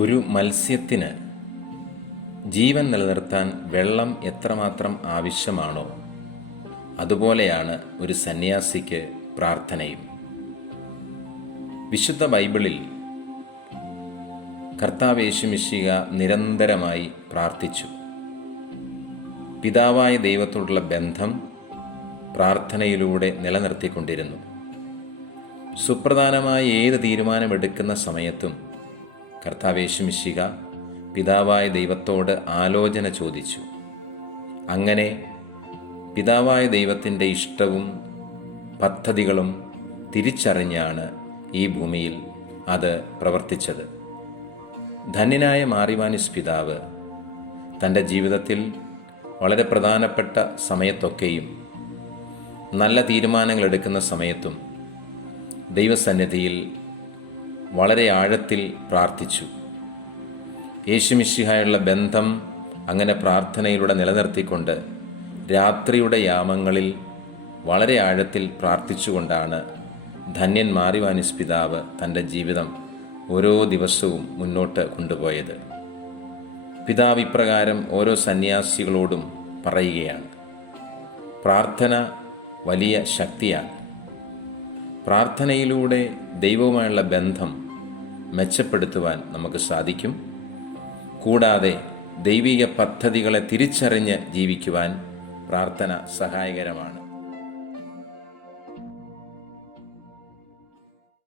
ഒരു മത്സ്യത്തിന് ജീവൻ നിലനിർത്താൻ വെള്ളം എത്രമാത്രം ആവശ്യമാണോ അതുപോലെയാണ് ഒരു സന്യാസിക്ക് പ്രാർത്ഥനയും. വിശുദ്ധ ബൈബിളിൽ കർത്താവ് യേശുമിശിഹ നിരന്തരമായി പ്രാർത്ഥിച്ചു. പിതാവായ ദൈവത്തോടുള്ള ബന്ധം പ്രാർത്ഥനയിലൂടെ നിലനിർത്തിക്കൊണ്ടിരുന്നു. സുപ്രധാനമായ ഏത് തീരുമാനമെടുക്കുന്ന സമയത്തും കർത്താവ് യേശുമിശിഹ പിതാവായ ദൈവത്തോട് ആലോചന ചോദിച്ചു. അങ്ങനെ പിതാവായ ദൈവത്തിൻ്റെ ഇഷ്ടവും പദ്ധതികളും തിരിച്ചറിഞ്ഞാണ് ഈ ഭൂമിയിൽ അത് പ്രവർത്തിച്ചത്. ധന്യനായ മാറിവാനിസ് പിതാവ് തൻ്റെ ജീവിതത്തിൽ വളരെ പ്രധാനപ്പെട്ട സമയത്തൊക്കെയും നല്ല തീരുമാനങ്ങൾ എടുക്കുന്ന സമയത്തും ദൈവസന്നിധിയിൽ വളരെ ആഴത്തിൽ പ്രാർത്ഥിച്ചു. യേശുമിശിഹായുള്ള ബന്ധം അങ്ങനെ പ്രാർത്ഥനയിലൂടെ നിലനിർത്തിക്കൊണ്ട് രാത്രിയുടെ യാമങ്ങളിൽ വളരെ ആഴത്തിൽ പ്രാർത്ഥിച്ചുകൊണ്ടാണ് ധന്യൻ മാറിവാനിസ് പിതാവ് തൻ്റെ ജീവിതം ഓരോ ദിവസവും മുന്നോട്ട് കൊണ്ടുപോയത്. പിതാവ് ഇപ്രകാരം ഓരോ സന്യാസികളോടും പറയുകയാണ്: പ്രാർത്ഥന വലിയ ശക്തിയാണ്. പ്രാർത്ഥനയിലൂടെ ദൈവവുമായുള്ള ബന്ധം മെച്ചപ്പെടുത്തുവാൻ നമുക്ക് സാധിക്കും. കൂടാതെ ദൈവിക പദ്ധതികളെ തിരിച്ചറിഞ്ഞ് ജീവിക്കുവാൻ പ്രാർത്ഥന സഹായകരമാണ്.